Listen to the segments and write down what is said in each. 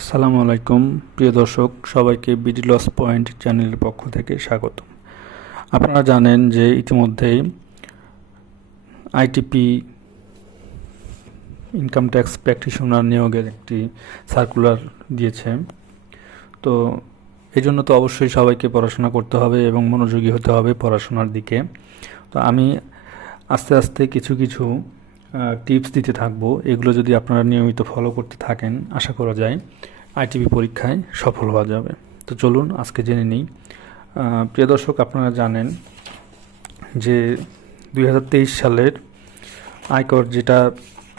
আসসালামু আলাইকুম প্রিয় দর্শক, সবাইকে বিডি লস পয়েন্ট চ্যানেলের পক্ষ থেকে স্বাগত। আপনারা জানেন যে ইতিমধ্যেই আইটিপি ইনকাম ট্যাক্স প্র্যাকটিশনার নিয়োগের একটি সার্কুলার দিয়েছে। তো এই জন্য তো অবশ্যই সবাইকে পড়াশোনা করতে হবে এবং মনোযোগী হতে হবে পড়াশোনার দিকে। তো আমি আস্তে আস্তে কিছু কিছু টিপস দিতে থাকবো। এগুলো যদি আপনারা নিয়মিত ফলো করতে থাকেন, আশা করা যায় আইটিপি পরীক্ষায় সফল হওয়া যাবে। তো চলুন আজকে জেনে নিই। প্রিয় দর্শক, আপনারা জানেন যে 2023 সালের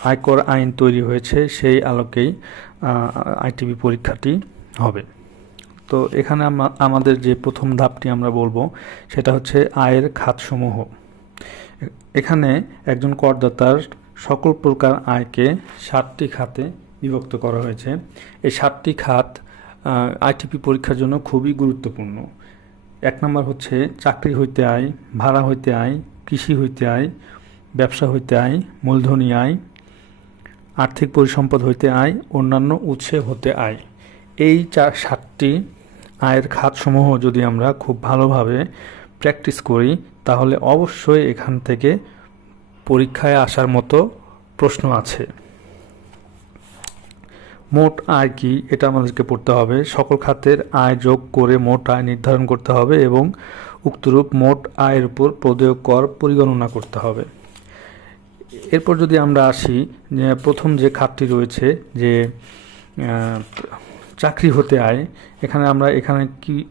আয়কর আইন তৈরি হয়েছে, সেই আলোকেই আইটিপি পরীক্ষাটি হবে। তো এখানে আমাদের যে প্রথম ধাপটি আমরা বলবো সেটা হচ্ছে আয়ের খাতসমূহ। এখানে একজন করদাতার সকল প্রকার আয়কে 7টি খাতে বিভক্ত করা হয়েছে। এই 7টি খাত আইটিপি পরীক্ষার জন্য খুবই গুরুত্বপূর্ণ। 1 নম্বর হচ্ছে চাকরি হইতে আয়, ভাড়া হইতে আয়, কৃষি হইতে আয়, ব্যবসা হইতে আয়, মূলধনী আয়, আর্থিক পরিসম্পদ হইতে আয়, অন্যান্য উৎসে হতে আয়। এই 7টি আয়ের খাতসমূহ যদি আমরা খুব ভালোভাবে প্র্যাকটিস করি, তাহলে অবশ্যই এখান থেকে পরীক্ষায় আসার মতো প্রশ্ন আছে। মোট আয় কি, এটা আমাদেরকে পড়তে হবে। সকল খাতের আয় যোগ করে মোট আয় নির্ধারণ করতে হবে এবং উক্তরূপ মোট আয়ের উপর প্রদেয় কর পরিগণনা করতে হবে। এরপর যদি আমরা আসি, প্রথম যে খাতটি রয়েছে যে চাকরি হতে আয়, এখানে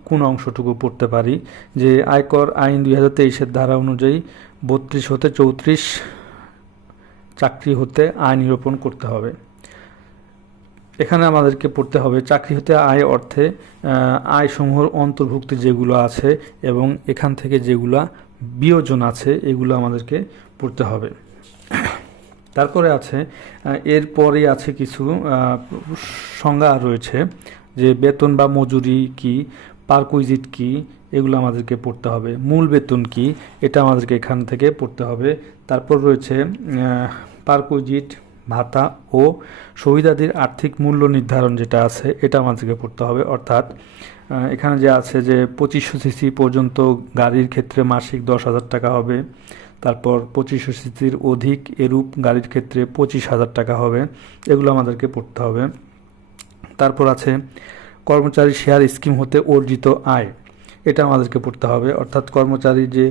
কোন অংশটুকু পড়তে পারি যে আয়কর আইন 2023-এর ধারা অনুযায়ী 32 হতে 34 চাকরি হতে আয় নিরূপণ করতে হবে। এখানে আমাদেরকে পড়তে হবে চাকরি হতে আয় অর্থে আয়সমূহের অন্তর্ভুক্তি যেগুলো আছে এবং এখান থেকে যেগুলা বিয়োজন আছে এগুলো আমাদেরকে পড়তে হবে। তারপরে আছে এরপরে আছে কিছু সংজ্ঞা রয়েছে যে বেতন বা মজুরি কি, পারকুইজিট কি, এগুলো আমাদেরকে পড়তে হবে। মূল বেতন কি, এটা আমাদেরকে এখান থেকে পড়তে হবে। তারপর রয়েছে পারকুইজিট, ভাতা ও সুবিধাদির আর্থিক মূল্য নির্ধারণ যেটা আছে, এটা আমাদেরকে পড়তে হবে। অর্থাৎ এখানে যে আছে যে 2500 সিসি পর্যন্ত গাড়ির ক্ষেত্রে মাসিক 10,000 টাকা হবে। তারপর 2500 সিসির অধিক এরূপ গাড়ির ক্ষেত্রে 25,000 টাকা হবে। এগুলো আমাদেরকে পড়তে হবে। তারপর আছে কর্মচারী শেয়ার স্কিম হতে অর্জিত আয়, এটা আমাদেরকে পড়তে হবে। অর্থাৎ কর্মচারীর যে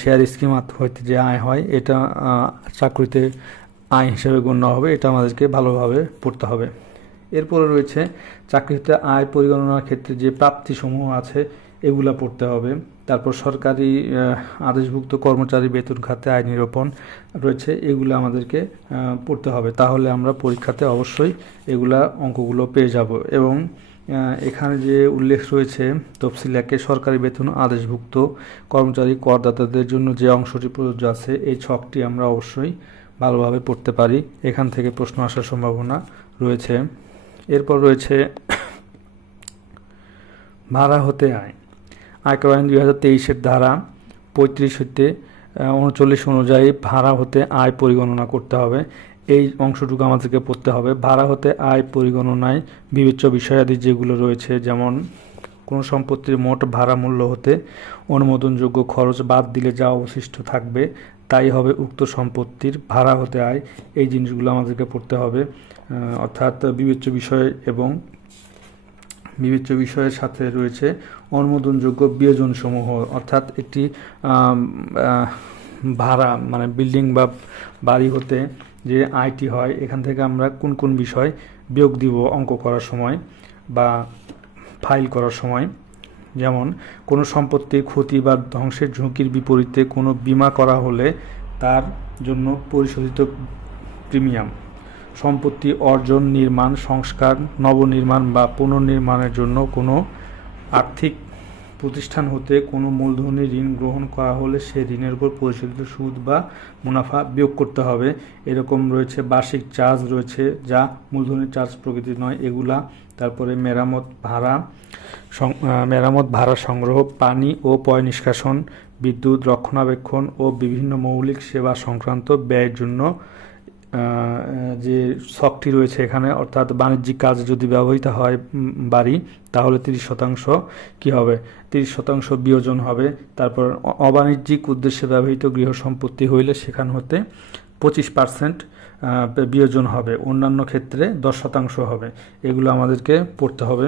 শেয়ার স্কিম হইতে যে আয় হয়, এটা চাকরিতে আয় হিসেবে গণ্য হবে। এটা আমাদেরকে ভালোভাবে পড়তে হবে। এরপরে রয়েছে চাকরিতে আয় পরিগণনার ক্ষেত্রে যে প্রাপ্তিসমূহ আছে, এগুলা পড়তে হবে। তারপর সরকারি আদেশভুক্ত কর্মচারী বেতন খাতে আয় নিরূপণ রয়েছে, এগুলো আমাদেরকে পড়তে হবে। তাহলে আমরা পরীক্ষাতে অবশ্যই এগুলা অঙ্কগুলো পেয়ে যাব। এবং এখানে যে উল্লেখ রয়েছে তফসিল 1-এ সরকারি বেতন আদেশভুক্ত কর্মচারী করদাতাদের জন্য যে অংশটি প্রযোজ্য আছে, এই ছকটি আমরা অবশ্যই ভালোভাবে পড়তে পারি। এখান থেকে প্রশ্ন আসার সম্ভাবনা রয়েছে। এরপর রয়েছে ভাড়া হতে আয়। আয়কর আইন 2023-এর ধারা 35 হতে 39 অনুযায়ী ভাড়া হতে আয় পরিগণনা করতে হবে। এই অংশটুকু আমাদেরকে পড়তে হবে। ভাড়া হতে আয় পরিগণনায় বিবেচ্য বিষয়াদি যেগুলো রয়েছে, যেমন কোনো সম্পত্তির মোট ভাড়া মূল্য হতে অনুমোদনযোগ্য খরচ বাদ দিলে যা অবশিষ্ট থাকবে তাই হবে উক্ত সম্পত্তির ভাড়া হতে আয়। এই জিনিসগুলো আমাদেরকে পড়তে হবে। অর্থাৎ বিবেচ্য বিষয় এবং বিবেচ্য বিষয়ের সাথে রয়েছে অনুমোদনযোগ্য বিয়োজনসমূহ। অর্থাৎ একটি ভাড়া মানে বিল্ডিং বা বাড়ি হতে যে আয়টি হয়, এখান থেকে আমরা কোন কোন বিষয় বিয়োগ দিব অঙ্ক করার সময় বা ফাইল করার সময়। যেমন কোনো সম্পত্তির ক্ষতি বা ধ্বংসের ঝুঁকির বিপরীতে কোনো বীমা করা হলে তার জন্য পরিশোধিত প্রিমিয়াম, সম্পত্তি অর্জন, নির্মাণ, সংস্কার, নবনির্মাণ বা পুনর্নির্মাণের জন্য কোনো আর্থিক প্রতিষ্ঠান হতে কোনো মূলধনী ঋণ গ্রহণ করা হলে সে ঋণের উপর পরিশোধিত সুদ বা মুনাফা বিয়োগ করতে হবে। এরকম রয়েছে বার্ষিক চার্জ রয়েছে যা মূলধনী চার্জ প্রকৃতির নয়, এগুলা। তারপরে মেরামত ভাড়া সংগ্রহ, পানি ও পয় নিষ্কাশন, বিদ্যুৎ রক্ষণাবেক্ষণ ও বিভিন্ন মৌলিক সেবা সংক্রান্ত ব্যয়ের জন্য যে ছকটি রয়েছে এখানে, অর্থাৎ বাণিজ্যিক কাজে যদি ব্যবহৃত হয় বাড়ি, তাহলে 30% কি হবে, 30% বিয়োজন হবে। তারপর অবাণিজ্যিক উদ্দেশ্যে ব্যবহৃত গৃহ সম্পত্তি হইলে সেখান হতে 25% বিয়োজন হবে, অন্যান্য ক্ষেত্রে 10% হবে। এগুলো আমাদেরকে পড়তে হবে,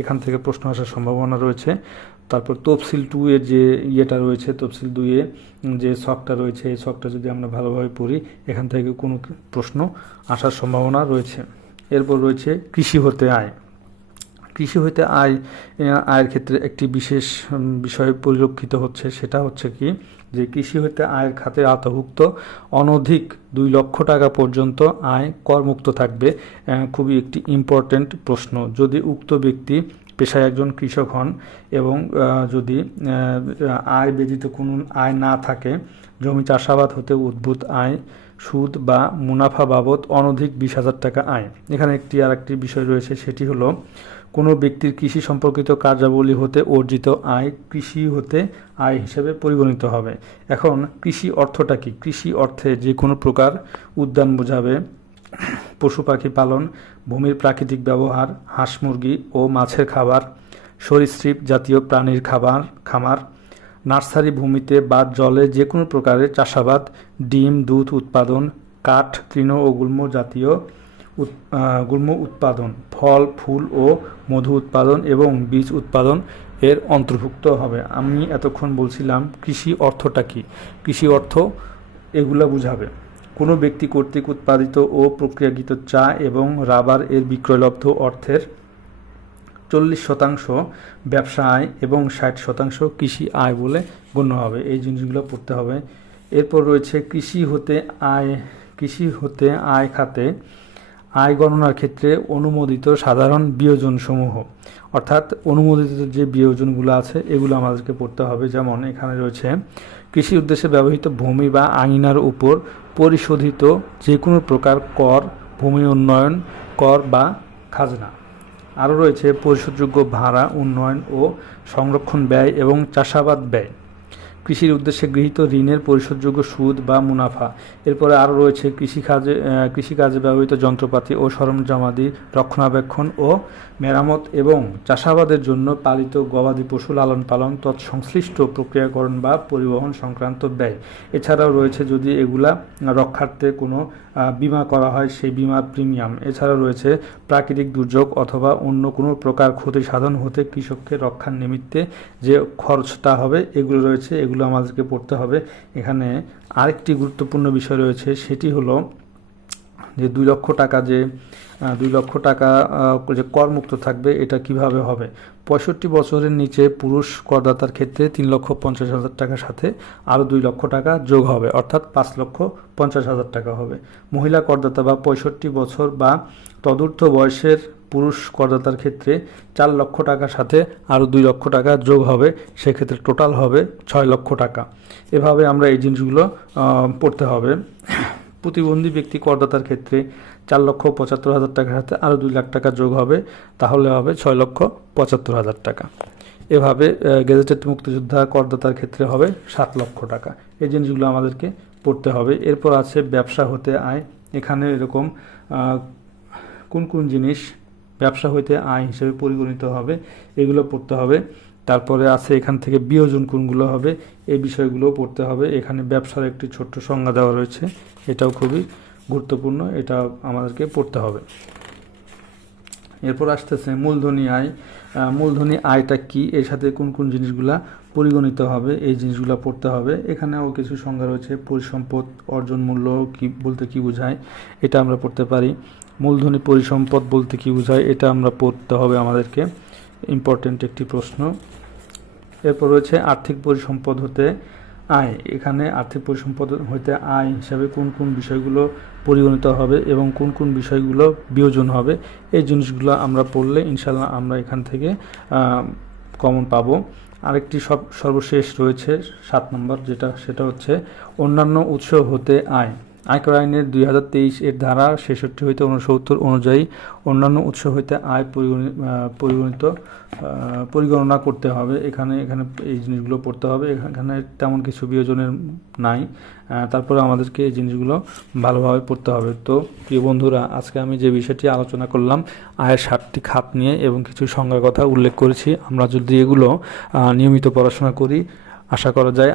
এখান থেকে প্রশ্ন আসার সম্ভাবনা রয়েছে। তারপর তফসিল 2 এর যে ইয়েটা রয়েছে, তফসিল 2 এ যে ছকটা রয়েছে, এই ছকটা যদি আমরা ভালোভাবে পড়ি, এখান থেকে কোনো প্রশ্ন আসার সম্ভাবনা রয়েছে। এরপর রয়েছে কৃষি হতে আয়। কৃষি হইতে আয়ের ক্ষেত্রে একটি বিশেষ বিষয় পরিলক্ষিত হচ্ছে, সেটা হচ্ছে কি, যে কৃষি হইতে আয়ের খাতে আওতাভুক্ত অনধিক 2 লক্ষ টাকা পর্যন্ত আয় করমুক্ত থাকবে। খুবই একটি ইম্পর্টেন্ট প্রশ্ন। যদি উক্ত ব্যক্তি পেশায় একজন কৃষক হন এবং যদি আয় ব্যতীত কোনো আয় না থাকে, জমি চাষাবাদ হতে উদ্ভূত আয়, সুদ বা মুনাফা বাবদ অনধিক 20,000 টাকা আয়। এখানে আরেকটি বিষয় রয়েছে, সেটি হলো কোনো ব্যক্তির কৃষি সম্পর্কিত কার্যাবলী হতে অর্জিত আয় কৃষি হতে আয় হিসেবে পরিগণিত হবে। এখন কৃষি অর্থটা কি? কৃষি অর্থে যে কোনো প্রকার উদ্যান বোঝাবে, পশু পাখি পালন, ভূমির প্রাকৃতিক ব্যবহার, হাঁস মুরগি ও মাছের খাবার, সরীসৃপ জাতীয় প্রাণীর খামার, নার্সারি ভূমিতে বা জলে যে কোনো প্রকারের চাষাবাদ, ডিম দুধ উৎপাদন, কাঠ তৃণ ও গুল্ম উৎপাদন, ফল ফুল ও মধু উৎপাদন এবং বীজ উৎপাদন এর অন্তর্ভুক্ত হবে। আমি এতক্ষণ বলছিলাম কৃষি অর্থটা কি। কৃষি অর্থ এগুলা বুঝাবে: কোনো ব্যক্তি কর্তৃক উৎপাদিত ও প্রক্রিয়াকৃত চা এবং রাবার এর বিক্রয়লব্ধ অর্থের 40% ব্যবসা আয় এবং 60% কৃষি আয় বলে গণ্য হবে। এই জিনিসগুলো পড়তে হবে। এরপর রয়েছে কৃষি হতে আয় খাতে আয় গণনার ক্ষেত্রে অনুমোদিত সাধারণ বিয়োজনসমূহ, অর্থাৎ অনুমোদিত যে বিয়োজনগুলো আছে এগুলো আমাদেরকে পড়তে হবে। যেমন এখানে রয়েছে কৃষি উদ্দেশ্যে ব্যবহৃত ভূমি বা আঙিনার উপর পরিশোধিত যে কোনো প্রকার কর, ভূমি উন্নয়ন কর বা খাজনা। আরও রয়েছে পরিশোধযোগ্য ভাড়া, উন্নয়ন ও সংরক্ষণ ব্যয় এবং চাষাবাদ ব্যয়, কৃষির উদ্দেশ্যে গৃহীত ঋণের পরিশোধযোগ্য সুদ বা মুনাফা। এরপরে আরও রয়েছে কৃষিকাজে ব্যবহৃত যন্ত্রপাতি ও সরঞ্জামাদি রক্ষণাবেক্ষণ ও মেরামত এবং চাষাবাদের জন্য পালিত গবাদি পশু লালন পালন তৎসংশ্লিষ্ট প্রক্রিয়াকরণ বা পরিবহন সংক্রান্ত ব্যয়। এছাড়াও রয়েছে যদি এগুলা রক্ষার্থে কোনো বিমা করা হয় সেই বিমার প্রিমিয়াম। এছাড়াও রয়েছে প্রাকৃতিক দুর্যোগ অথবা অন্য কোনো প্রকার ক্ষতি সাধন হতে কৃষককে রক্ষার নিমিত্তে যে খরচটা হবে এগুলো রয়েছে, এগুলো আমাদেরকে পড়তে হবে। এখানে আরেকটি গুরুত্বপূর্ণ বিষয় রয়েছে, সেটি হলো যে 2 লক্ষ টাকা যে করমুক্ত থাকবে, এটা কিভাবে হবে। 65 বছরের নিচে পুরুষ করদাতার ক্ষেত্রে 3,50,000 টাকার সাথে আরও 2 লক্ষ টাকা যোগ হবে, অর্থাৎ 5,50,000 টাকা হবে। মহিলা করদাতা বা 65 বছর বা তদূর্ধ্ব বয়সের পুরুষ করদাতার ক্ষেত্রে 4 লক্ষ টাকার সাথে আরও 2 লক্ষ টাকা যোগ হবে, সেক্ষেত্রে টোটাল হবে 6 লক্ষ টাকা। এভাবে আমরা এই জিনিসগুলো পড়তে হবে। প্রতিবন্ধী ব্যক্তি করদাতার ক্ষেত্রে 4,75,000 টাকার সাথে আরও 2 লাখ টাকা যোগ হবে, তাহলে হবে 6,75,000 টাকা। এভাবে গেজেটেড মুক্তিযোদ্ধা করদাতার ক্ষেত্রে হবে 7 লক্ষ টাকা। এই জিনিসগুলো আমাদেরকে পড়তে হবে। এরপর আছে ব্যবসা হতে আয়। এখানে এরকম কোন জিনিস ব্যবসা হইতে আয় হিসেবে পরিগণিত হবে এগুলো পড়তে হবে। তারপরে আছে এখান থেকে বিয়োজন কোনগুলো হবে, এই বিষয়গুলো পড়তে হবে। এখানে ব্যবসার একটি ছোট্ট সংজ্ঞা দেওয়া রয়েছে, এটাও খুবই গুরুত্বপূর্ণ, এটা আমাদেরকে পড়তে হবে। এরপর আসতেছে মূলধনী আয়। মূলধনী আয়টা কি, এর সাথে কোন জিনিসগুলা পরিগণিত হবে এই জিনিসগুলো পড়তে হবে। এখানেও কিছু সংজ্ঞা রয়েছে। পরিসম্পদ অর্জন মূল্য কি বলতে কি বোঝায় এটা আমরা পড়তে পারি। মূলধনী পরিসম্পদ বলতে কি বোঝায় এটা আমরা পড়তে হবে আমাদেরকে, ইম্পর্টেন্ট একটি প্রশ্ন। এরপর রয়েছে আর্থিক পরিসম্পদ হতে আয়। এখানে আর্থিক পরিসম্পদ হইতে আয় হিসাবে কোন বিষয়গুলো পরিগণিত হবে এবং কোন বিষয়গুলো বিয়োজন হবে, এই জিনিসগুলো আমরা পড়লে ইনশাল্লাহ আমরা এখান থেকে কমন পাবো। আরেকটি সর্বশেষ রয়েছে 7 নম্বর, সেটা হচ্ছে অন্যান্য উৎস হতে আয়। আয়কর আইনের 2023 এর ধারা 66 হইতে 69 অনুযায়ী অন্যান্য উৎস হইতে আয় পরিগণনা করতে হবে। এখানে এই জিনিসগুলো পড়তে হবে। এখানে তেমন কিছু বিয়োজনের নাই, তারপরে আমাদেরকে এই জিনিসগুলো ভালোভাবে পড়তে হবে। তো প্রিয় বন্ধুরা, আজকে আমি যে বিষয়টি আলোচনা করলাম আয়ের 7টি খাত নিয়ে এবং কিছু সংজ্ঞার কথা উল্লেখ করেছি। আমরা যদি এগুলো নিয়মিত পড়াশোনা করি, আশা করা যায়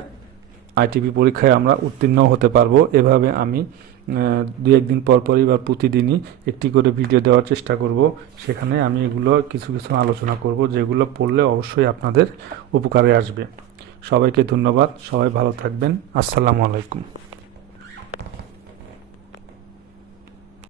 আইটিপি পরীক্ষায় আমরা উত্তীর্ণ হতে পারবো। এভাবে আমি 2-1 দিন পরই বা প্রতিদিনই একটি করে ভিডিও দেওয়ার চেষ্টা করব। সেখানে আমি এগুলো কিছু আলোচনা করব, যেগুলো পড়লে অবশ্যই আপনাদের উপকারে আসবে। সবাইকে ধন্যবাদ। সবাই ভালো থাকবেন। আসসালামু আলাইকুম।